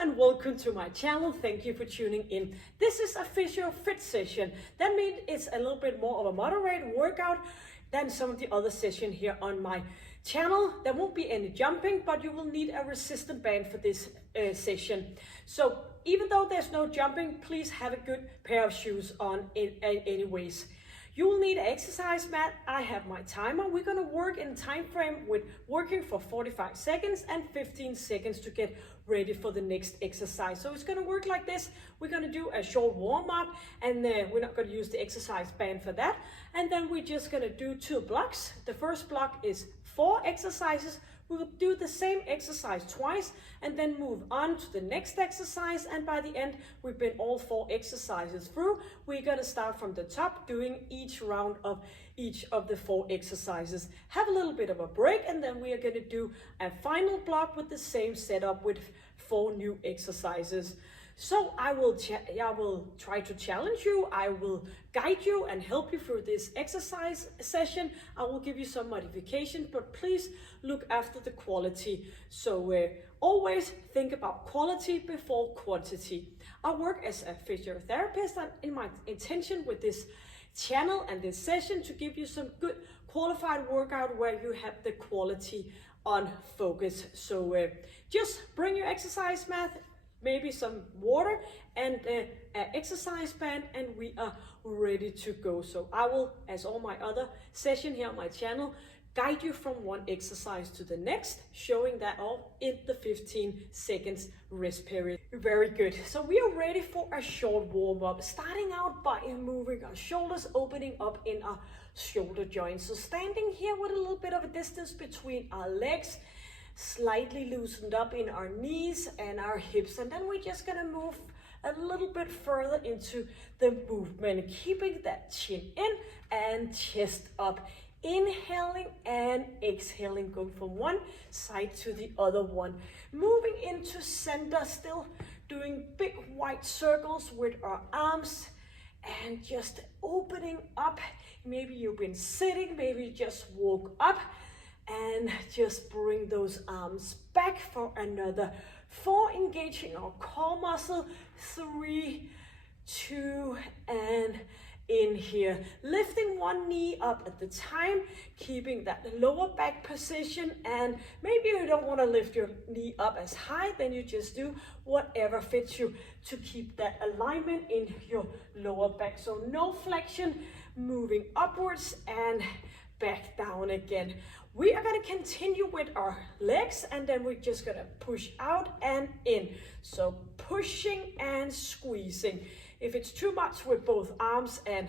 and welcome to my channel. Thank you for tuning in. This is a Physiofit session. That means it's a little bit more of a moderate workout than some of the other sessions here on my channel. There won't be any jumping, but you will need a resistant band for this session. So even though there's no jumping, please have a good pair of shoes on anyways. You will need an exercise mat. I have my timer. We're gonna work in time frame with working for 45 seconds and 15 seconds to get ready for the next exercise. So it's gonna work like this. We're gonna do a short warm up, and we're not gonna use the exercise band for that. And then we're just gonna do 2 blocks. The first block is 4 exercises. We will do the same exercise twice and then move on to the next exercise. And by the end, we've been all 4 exercises through. We're gonna start from the top, doing each round of each of the 4 exercises. Have a little bit of a break, and then we are gonna do a final block with the same setup with 4 new exercises. So I will try to challenge you. I will guide you and help you through this exercise session. I will give you some modification, but please look after the quality. So always think about quality before quantity. I work as a physiotherapist, and in my intention with this channel and this session to give you some good qualified workout where you have the quality on focus. So just bring your exercise mat, maybe some water, and an exercise band, and we are ready to go. So I will, as all my other sessions here on my channel, guide you from one exercise to the next, showing that all in the 15 seconds rest period. Very good. So we are ready for a short warm up, starting out by moving our shoulders, opening up in our shoulder joints. So standing here with a little bit of a distance between our legs, slightly loosened up in our knees and our hips, and then we're just gonna move a little bit further into the movement, keeping that chin in and chest up, inhaling and exhaling, going from one side to the other one, moving into center, still doing big white circles with our arms and just opening up. Maybe you've been sitting, maybe you just woke up, and just bring those arms back for another 4, engaging our core muscle, 3, 2, and in here. Lifting one knee up at the time, keeping that lower back position, and maybe you don't want to lift your knee up as high, then you just do whatever fits you to keep that alignment in your lower back. So no flexion, moving upwards and back down again. We are going to continue with our legs, and then we're just going to push out and in. So pushing and squeezing. If it's too much with both arms and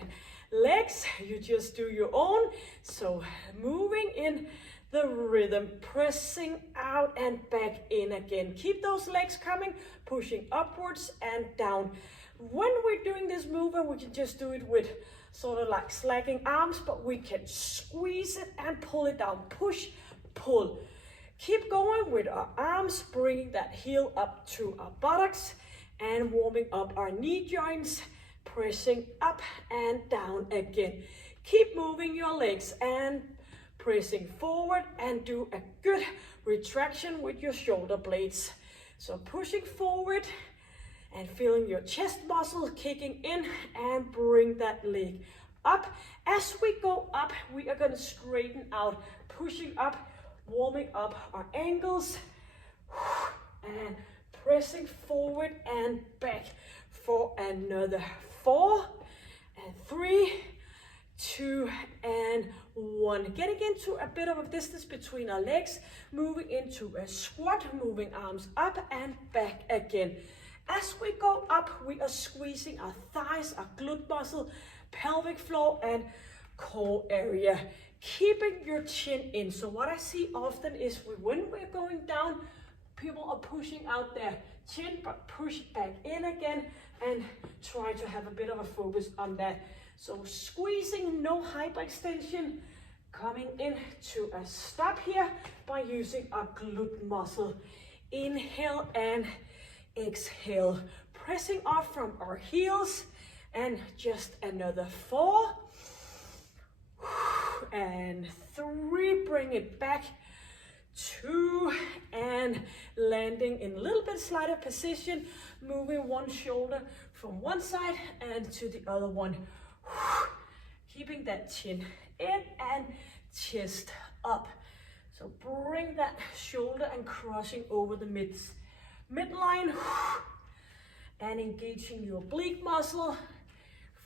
legs, you just do your own. So moving in the rhythm, pressing out and back in again. Keep those legs coming, pushing upwards and down. When we're doing this movement, we can just do it with sort of like slacking arms, but we can squeeze it and pull it down. Push, pull. Keep going with our arms, bringing that heel up to our buttocks and warming up our knee joints, pressing up and down again. Keep moving your legs and pressing forward, and do a good retraction with your shoulder blades. So pushing forward and feeling your chest muscle kicking in, and bring that leg up. As we go up, we are gonna straighten out, pushing up, warming up our ankles, and pressing forward and back for another 4, and 3, 2, and 1. Getting into a bit of a distance between our legs, moving into a squat, moving arms up and back again. As we go up, we are squeezing our thighs, our glute muscle, pelvic floor, and core area, keeping your chin in. So what I see often is when we're going down, people are pushing out their chin, but push back in again, and try to have a bit of a focus on that. So squeezing, no hyperextension, coming in to a stop here by using our glute muscle. Inhale and exhale, pressing off from our heels, and just another 4 and 3. Bring it back 2, and landing in a little bit slighter position, moving one shoulder from one side and to the other one. Keeping that chin in and chest up. So bring that shoulder and crossing over the midline and engaging your oblique muscle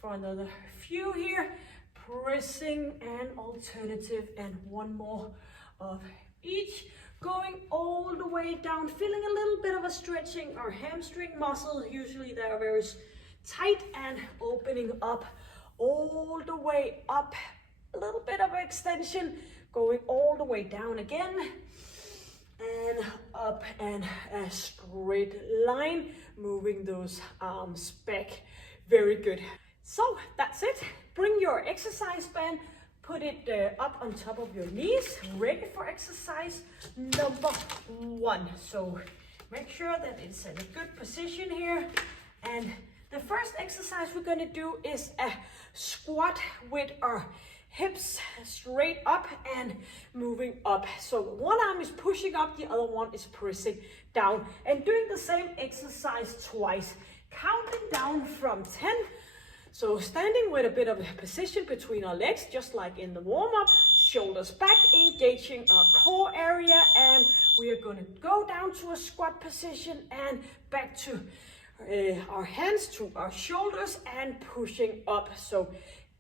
for another few here. Pressing and alternative, and one more of each. Going all the way down, feeling a little bit of a stretching our hamstring muscle. Usually they are very tight, and opening up all the way up. A little bit of extension, going all the way down again and up, and a straight line, moving those arms back. Very good. So that's it. Bring your exercise band, put it up on top of your knees, ready for exercise number 1. So make sure that it's in a good position here. And the first exercise we're going to do is a squat with our hips straight up and moving up. So one arm is pushing up, the other one is pressing down, and doing the same exercise twice, counting down from 10. So standing with a bit of a position between our legs, just like in the warm-up, shoulders back, engaging our core area, and we are going to go down to a squat position and back to our hands to our shoulders and pushing up. So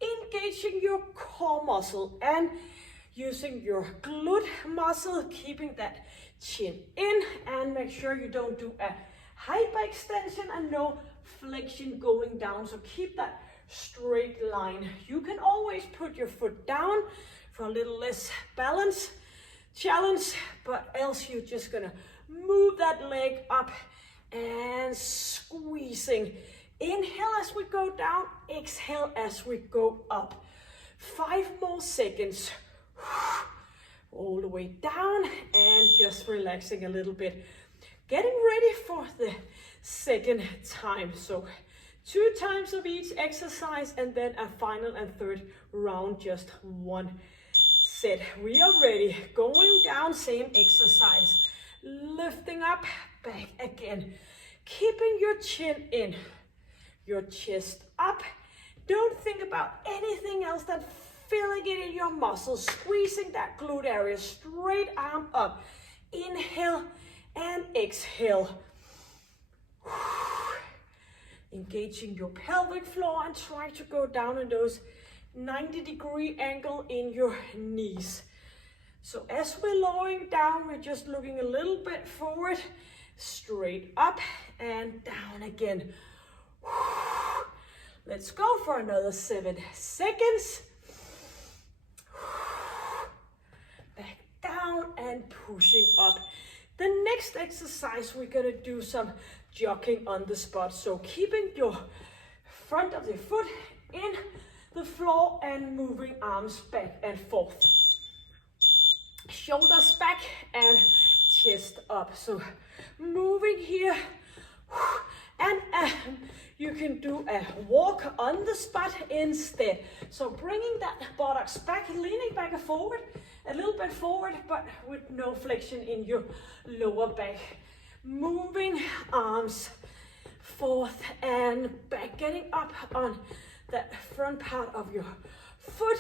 engaging your core muscle and using your glute muscle, keeping that chin in, and make sure you don't do a hyperextension and no flexion going down. So keep that straight line. You can always put your foot down for a little less balance challenge, but else you're just gonna move that leg up and squeezing. Inhale as we go down, exhale as we go up. 5 more seconds. All the way down and just relaxing a little bit. Getting ready for the second time. So 2 times of each exercise, and then a final and third round, just 1 set. We are ready. Going down, same exercise. Lifting up, back again. Keeping your chin in, your chest up. Don't think about anything else than feeling it in your muscles, squeezing that glute area, straight arm up. Inhale and exhale. Engaging your pelvic floor and try to go down in those 90-degree angle in your knees. So as we're lowering down, we're just looking a little bit forward, straight up and down again. Let's go for another 7 seconds. Back down and pushing up. The next exercise, we're gonna do some jogging on the spot. So keeping your front of the foot in the floor and moving arms back and forth. Shoulders back and chest up. So moving here, and you can do a walk on the spot instead. So bringing that buttocks back, leaning back and forward, a little bit forward, but with no flexion in your lower back. Moving arms forth and back, getting up on that front part of your foot,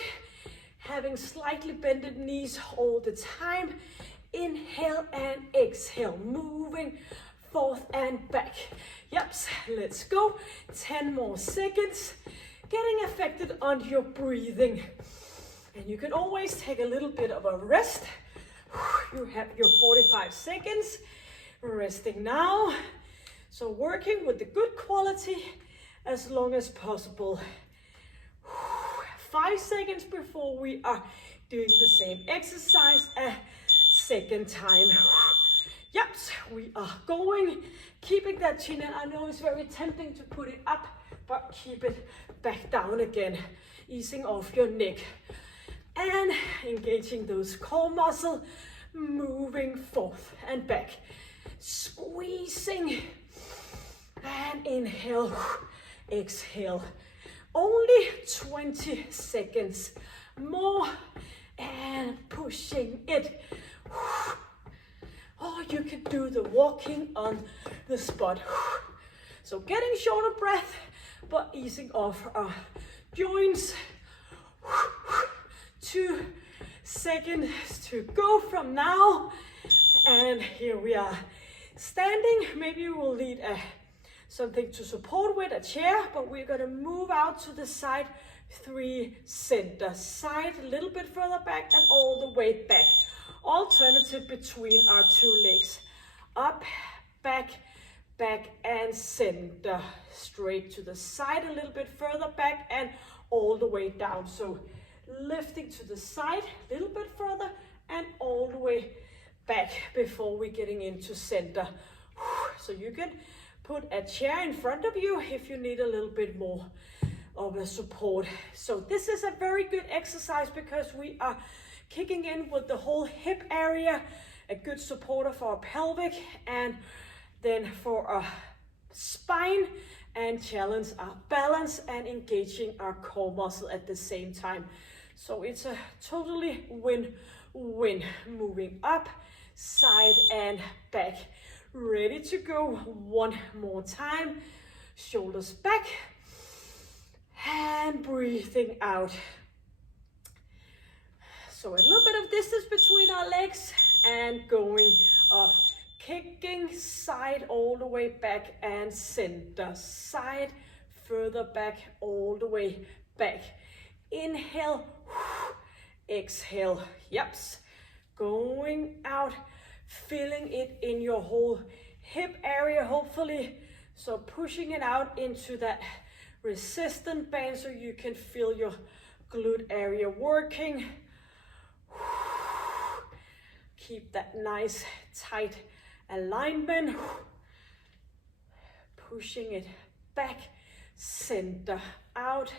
having slightly bended knees all the time. Inhale and exhale, moving forth and back. Yep, let's go. 10 more seconds. Getting affected on your breathing. And you can always take a little bit of a rest. You have your 45 seconds. Resting now. So working with the good quality as long as possible. 5 seconds before we are doing the same exercise a second time. Yep, we are going, keeping that chin in. I know it's very tempting to put it up, but keep it back down again, easing off your neck. And engaging those core muscles, moving forth and back. Squeezing and inhale, exhale. Only 20 seconds more and pushing it. or you can do the walking on the spot. So getting shorter breath, but easing off our joints. 2 seconds to go from now. And here we are standing. Maybe you will need something to support with, a chair, but we're gonna move out to the side. 3 center, side a little bit further back and all the way back. Alternative between our 2 legs. Up, back, back and center. Straight to the side a little bit further back and all the way down. So lifting to the side a little bit further and all the way back before we're getting into center. So you can put a chair in front of you if you need a little bit more of a support. So this is a very good exercise because we are kicking in with the whole hip area, a good supporter for our pelvic, and then for our spine, and challenge our balance and engaging our core muscle at the same time. So it's a totally win-win. Moving up, side and back. Ready to go. One more time. Shoulders back. And breathing out. So a little bit of distance between our legs and going up. Kicking side all the way back and center. Side, further back, all the way back. Inhale, exhale. Yeps. Going out, feeling it in your whole hip area, hopefully. So pushing it out into that resistant band so you can feel your glute area working. Keep that nice tight alignment. Pushing it back, center, out,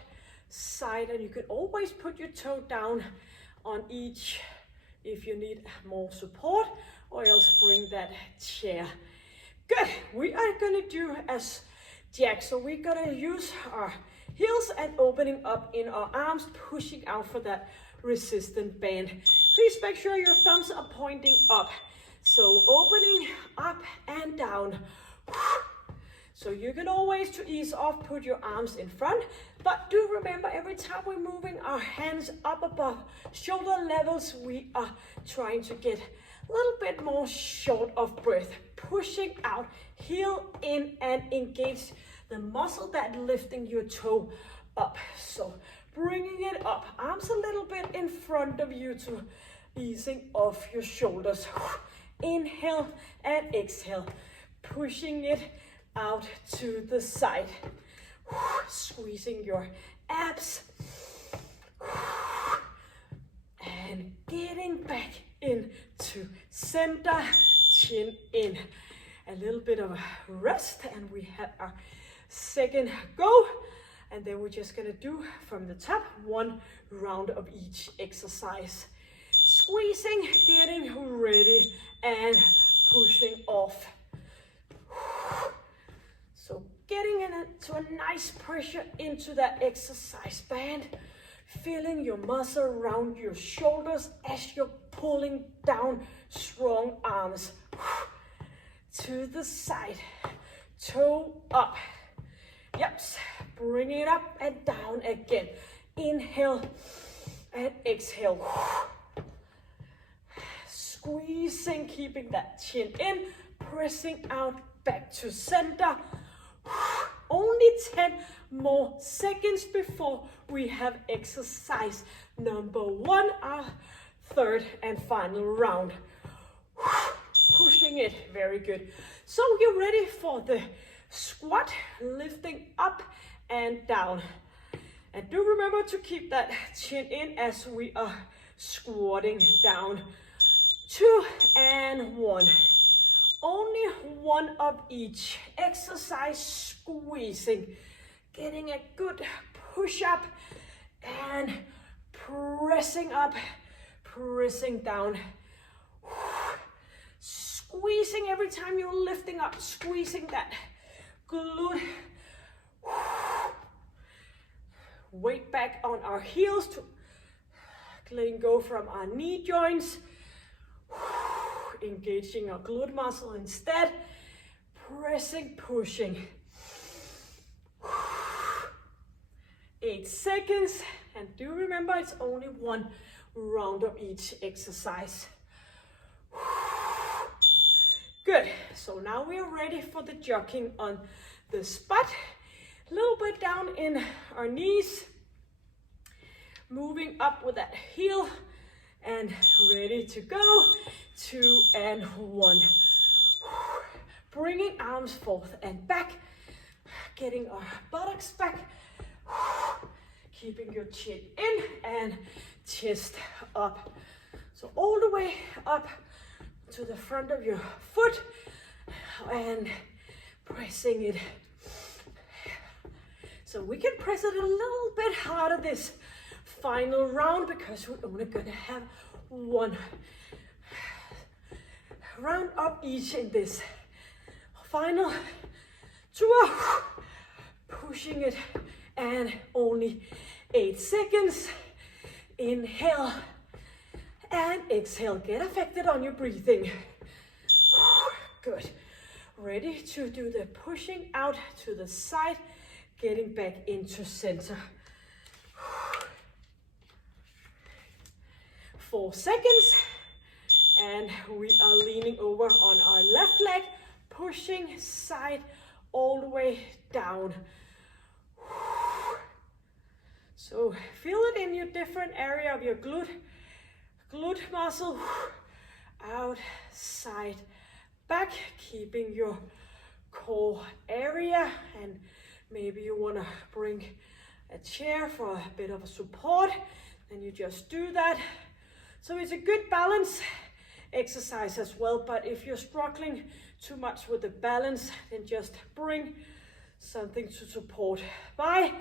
side, and you can always put your toe down on each if you need more support, or else bring that chair. Good. We are gonna do as jack. So we're gonna use our heels and opening up in our arms, pushing out for that resistant band. Please make sure your thumbs are pointing up. So opening up and down. So you can always, to ease off, put your arms in front, but do remember every time we're moving our hands up above shoulder levels, we are trying to get a little bit more short of breath. Pushing out, heel in and engage the muscle that lifting your toe up. So bringing it up, arms a little bit in front of you to easing off your shoulders. Inhale and exhale, pushing it out to the side. Squeezing your abs. And getting back into center, chin in. A little bit of a rest and we have our second go. And then we're just gonna do from the top 1 round of each exercise. Squeezing, getting ready and pushing off. So getting into a nice pressure into that exercise band. Feeling your muscle around your shoulders as you're pulling down, strong arms. To the side, toe up. Yep, bringing it up and down again. Inhale and exhale. Squeezing, keeping that chin in, pressing out back to center. Only 10 more seconds before we have exercise number 1, our third and final round. Pushing it, very good. So you're ready for the squat, lifting up and down. And do remember to keep that chin in as we are squatting down. 2 and 1. Only 1 of each. Exercise, squeezing. Getting a good push up and pressing up, pressing down. Squeezing every time you're lifting up, squeezing that glute. Weight back on our heels to letting go from our knee joints. engaging our glute muscle instead. Pressing, pushing. 8 seconds, and do remember it's only 1 round of each exercise. Good, so now we are ready for the jogging on the spot. A little bit down in our knees, moving up with that heel, and ready to go. 2 and 1. Bringing arms forth and back, getting our buttocks back, keeping your chin in and chest up. So all the way up to the front of your foot and pressing it. So we can press it a little bit harder this final round because we're only gonna have 1 round of each in this final 2, pushing it, and only 8 seconds. Inhale and exhale. Get affected on your breathing. Good. Ready to do the pushing out to the side, getting back into center. 4 seconds, and we are leaning over on our left leg, pushing side all the way down. So feel it in your different area of your glute muscle. Out, side, back, keeping your core area, and maybe you want to bring a chair for a bit of a support, and you just do that. So it's a good balance exercise as well, but if you're struggling too much with the balance, then just bring something to support by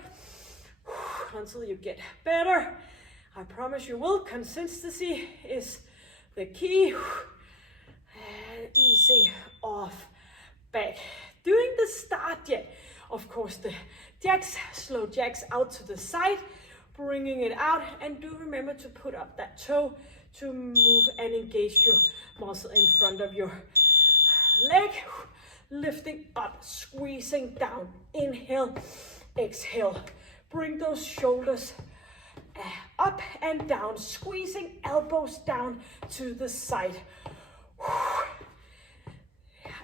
until you get better. I promise you will. Consistency is the key. And easing off back. Doing the start yet. Of course, the jacks, slow jacks out to the side, bringing it out, and do remember to put up that toe to move and engage your muscle in front of your leg. Lifting up, squeezing down. Inhale, exhale. Bring those shoulders up and down, squeezing elbows down to the side.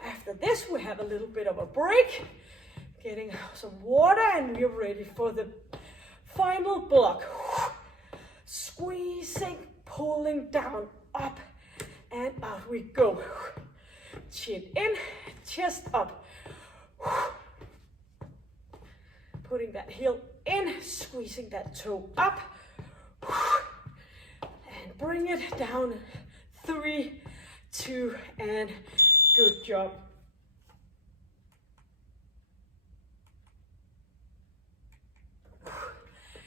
After this, we have a little bit of a break, getting some water, and we're ready for the final block. Squeezing, pulling down, up and out we go. Chin in, chest up. Putting that heel in, squeezing that toe up. And bring it down. 3, 2, and good job.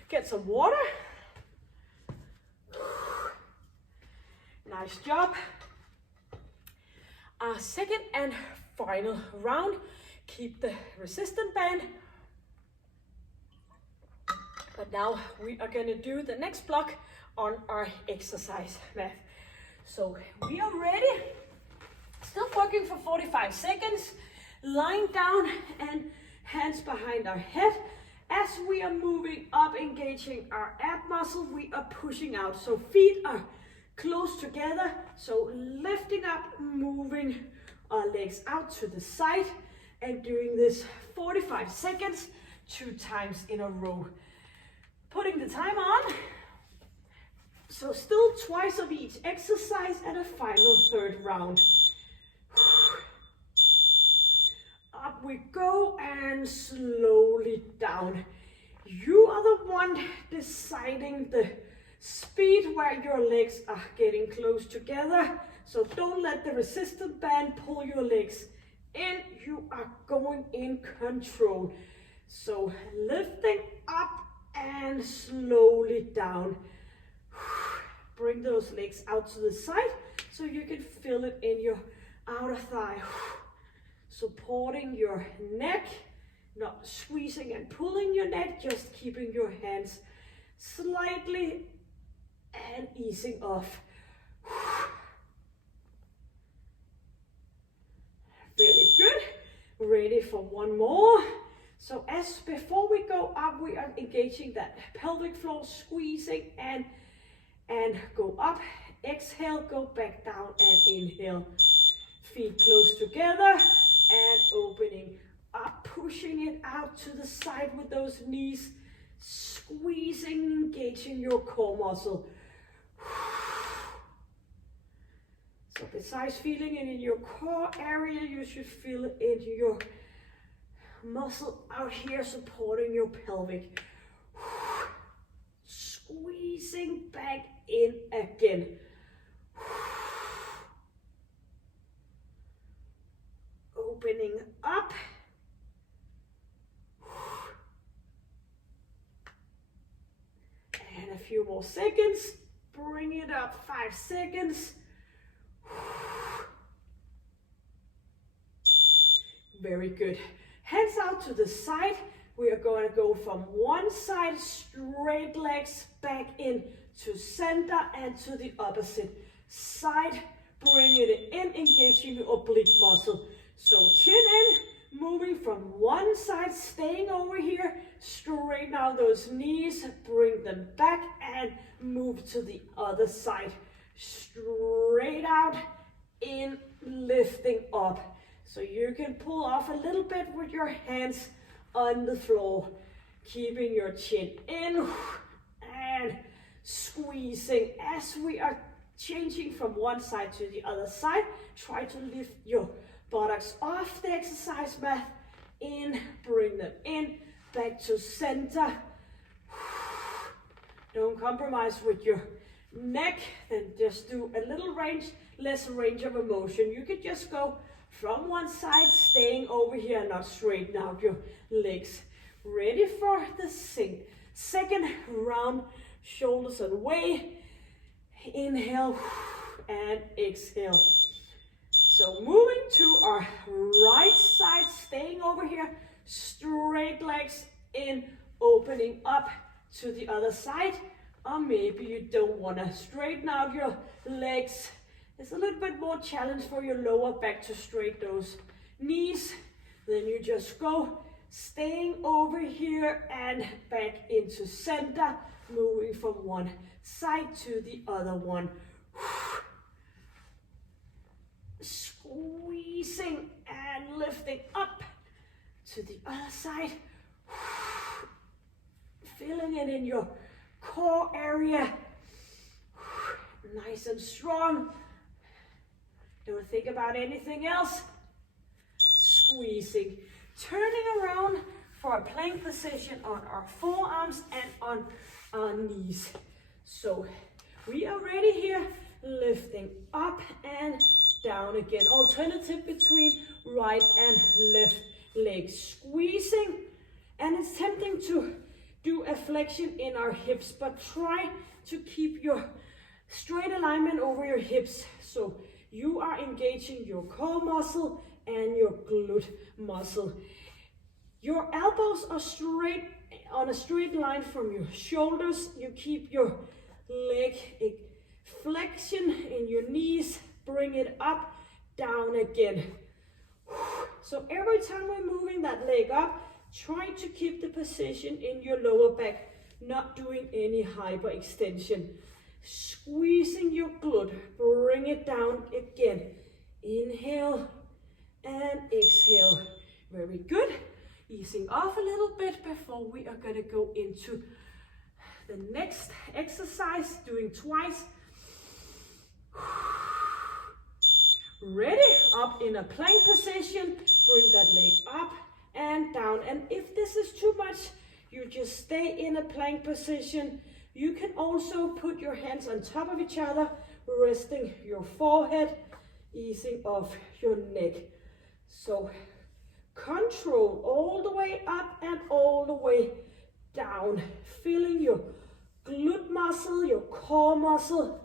Get some water. Nice job. Our second and final round. Keep the resistance band. But now we are going to do the next block on our exercise mat. So we are ready. Still working for 45 seconds. Lying down and hands behind our head. As we are moving up, engaging our ab muscle, we are pushing out. So feet are close together. So lifting up, moving our legs out to the side, and doing this 45 seconds, 2 times in a row. Putting the time on. So still twice of each exercise and a final third round. Up we go and slowly down. You are the one deciding the speed where your legs are getting close together. So don't let the resistance band pull your legs in. You are going in control. So lifting up and slowly down. Bring those legs out to the side so you can feel it in your outer thigh. Supporting your neck, not squeezing and pulling your neck, just keeping your hands slightly and easing off. Ready for one more. So as before we go up, we are engaging that pelvic floor, squeezing and go up. Exhale, go back down and inhale. Feet close together and opening up, pushing it out to the side with those knees, squeezing, engaging your core muscle. So besides feeling it in your core area, you should feel it in your muscle out here supporting your pelvic. Squeezing back in again. Opening up. And a few more seconds. Bring it up, 5 seconds. Very good. Hands out to the side. We are going to go from one side, straight legs back in to center and to the opposite side. Bring it in, engaging the oblique muscle. So chin in, moving from one side, staying over here. Straighten out those knees, bring them back and move to the other side. Straight out, in, lifting up. So you can pull off a little bit with your hands on the floor, keeping your chin in and squeezing. As we are changing from one side to the other side, try to lift your buttocks off the exercise mat, in, bring them in, back to center. Don't compromise with your neck, then just do a little range, less range of motion. You could just go from one side, staying over here and not straighten out your legs. Ready for the second round, shoulders away. Inhale and exhale. So moving to our right side, staying over here, straight legs in, opening up to the other side. Or maybe you don't want to straighten out your legs. It's a little bit more challenge for your lower back to straighten those knees. Then you just go, staying over here and back into center, moving from one side to the other one. Squeezing and lifting up to the other side. Feeling it in your core area. Nice and strong. Don't think about anything else. Squeezing. Turning around for a plank position on our forearms and on our knees. So we are ready here. Lifting up and down again. Alternative between right and left leg. Squeezing. And it's tempting to do a flexion in our hips, but try to keep your straight alignment over your hips. So you are engaging your core muscle and your glute muscle. Your elbows are straight on a straight line from your shoulders. You keep your leg flexion in your knees. Bring it up, down again. So every time we're moving that leg up, try to keep the position in your lower back, not doing any hyperextension. Squeezing your glute, bring it down again. Inhale and exhale. Very good. Easing off a little bit before we are going to go into the next exercise, doing twice. Ready? Up in a plank position, bring that leg up and down. And if this is too much, you just stay in a plank position. You can also put your hands on top of each other, resting your forehead, easing off your neck. So control all the way up and all the way down, feeling your glute muscle, your core muscle.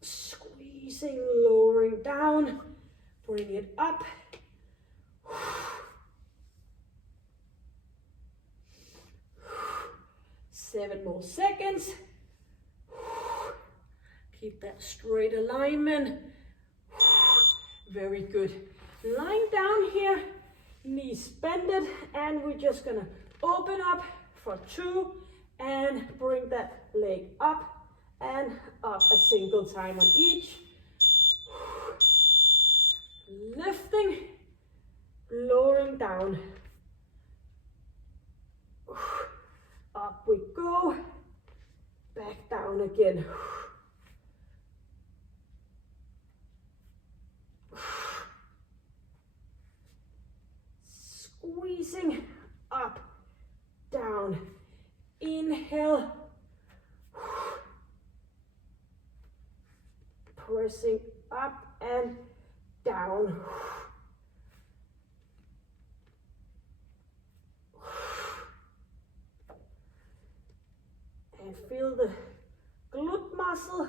Squeezing, lowering down, bring it up. 7 more seconds. Keep that straight alignment. Very good. Lying down here, knees bended, and we're just gonna open up for 2 and bring that leg up and up a single time on each. Lifting, lowering down. Up we go, back down again. Squeezing up, down. Inhale. Pressing up and down. And feel the glute muscle.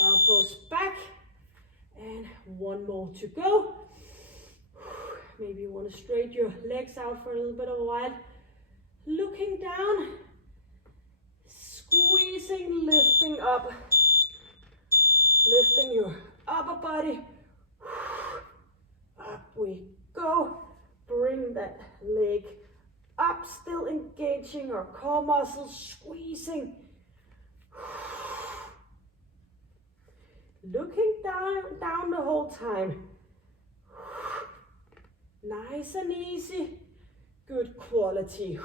Elbows back. And one more to go. Maybe you want to straighten your legs out for a little bit of a while. Looking down. Squeezing, lifting up. Lifting your upper body. Up we go. Bring that leg up, still engaging our core muscles, squeezing. Looking down the whole time. Nice and easy, good quality.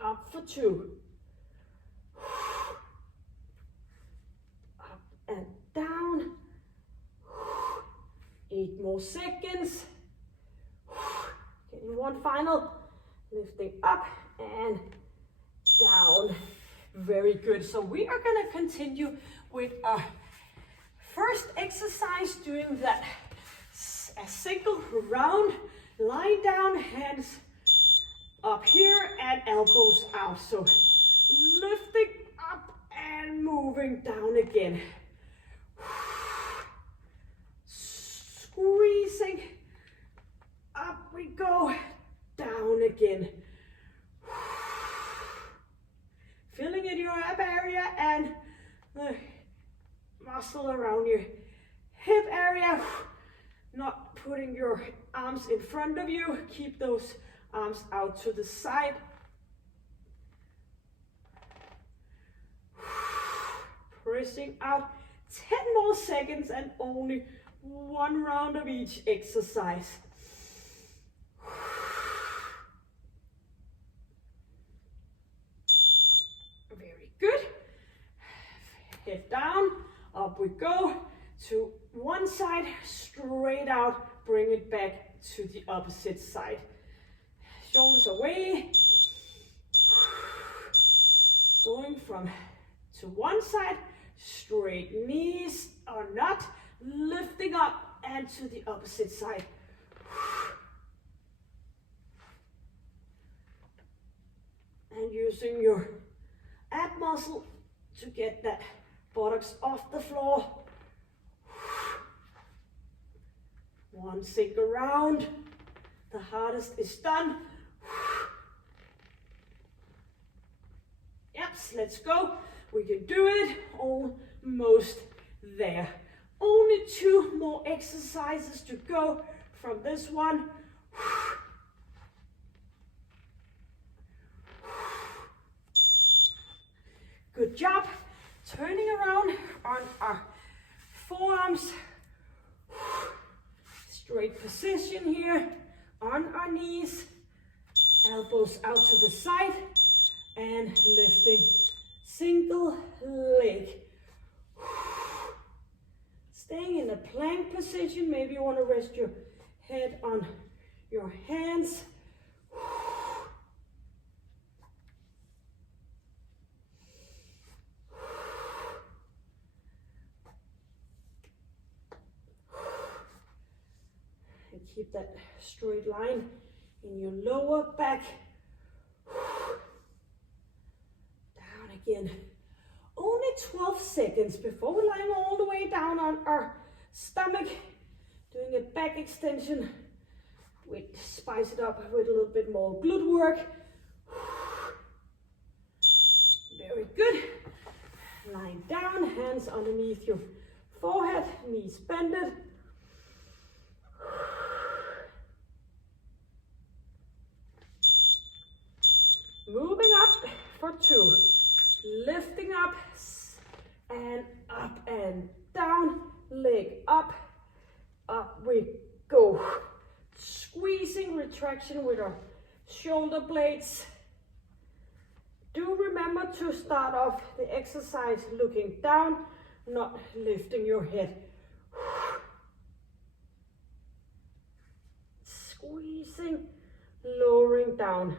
Up for 2. Up and down. 8 more seconds. Getting one final. Lifting up and down. Very good. So we are going to continue with our first exercise, doing that a single round, lying down, hands up here and elbows out. So lifting up and moving down again. Squeezing, up we go, down again. Feeling in your ab area and the muscle around your hip area. Not putting your arms in front of you. Keep those arms out to the side. Pressing out. 10 more seconds and only 1 round of each exercise. Very good. Head down, up we go to one side, straight out, bring it back to the opposite side. Shoulders away. Going from to one side, straight knees or not, lifting up and to the opposite side. And using your ab muscle to get that buttocks off the floor. One single round. The hardest is done. Yep, let's go. We can do it. Almost there. Only 2 more exercises to go from this one. Good job. Turning around on our forearms. Straight position here on our knees. Elbows out to the side and lifting single leg. Staying in a plank position. Maybe you want to rest your head on your hands. And keep that straight line in your lower back. Down again. Only 12 seconds before we're lying all the way down on our stomach. Doing a back extension. We spice it up with a little bit more glute work. good. Lying down, hands underneath your forehead, knees bended. Moving up for 2. Lifting up and down, leg up we go. Squeezing retraction with our shoulder blades. Do remember to start off the exercise looking down, not lifting your head. Squeezing, lowering down.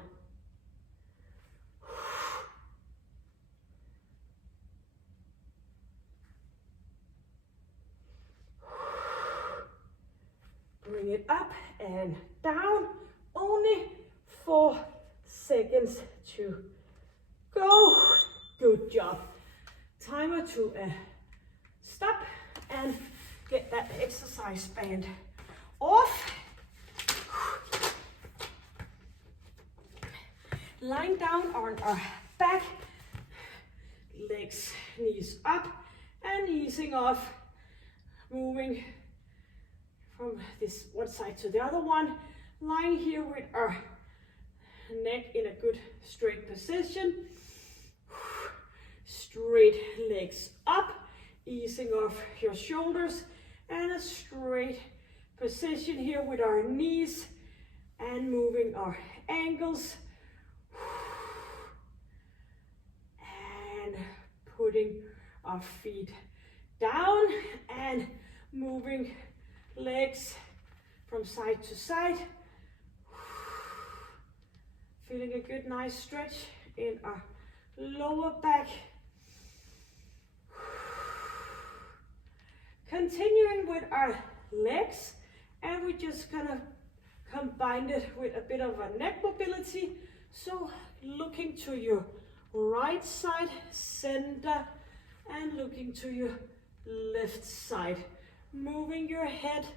Bring it up and down. Only 4 seconds to go. Good job. Timer to stop and get that exercise band off. Lying down on our back, legs, knees up and easing off, moving from this one side to the other one, lying here with our neck in a good straight position. Straight legs up, easing off your shoulders, and a straight position here with our knees and moving our ankles and putting our feet down and moving legs from side to side. Feeling a good nice stretch in our lower back. Continuing with our legs, and we're just gonna combine it with a bit of a neck mobility. So looking to your right side, center, and looking to your left side. Moving your head,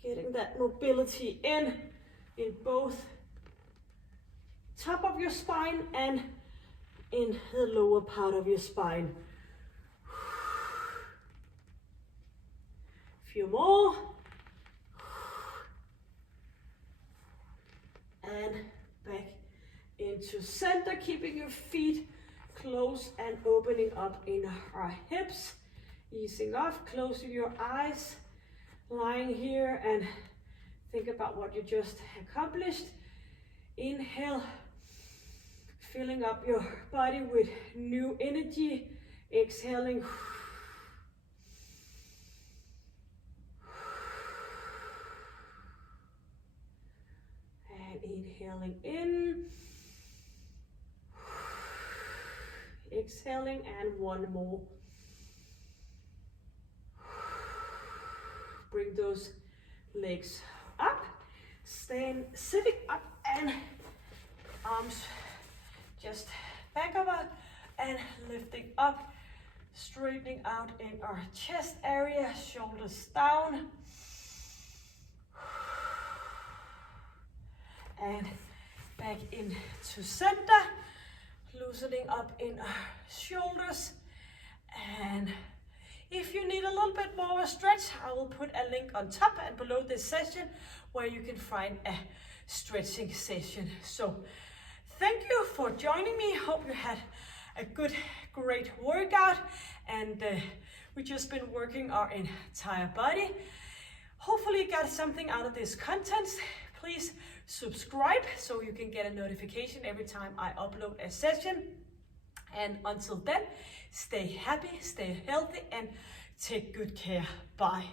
getting that mobility in both top of your spine and in the lower part of your spine. Few more. And back into center, keeping your feet close and opening up in our hips. Easing off, closing your eyes, lying here and think about what you just accomplished. Inhale, filling up your body with new energy. Exhaling. And inhaling in. Exhaling, and one more. Bring those legs up, staying sitting up and arms just back over and lifting up, straightening out in our chest area, shoulders down. And back into center, loosening up in our shoulders. And if you need a little bit more of a stretch, I will put a link on top and below this session where you can find a stretching session. So thank you for joining me. Hope you had a great workout, and we've just been working our entire body. Hopefully you got something out of this content. Please subscribe so you can get a notification every time I upload a session. And until then, stay happy, stay healthy, and take good care. Bye.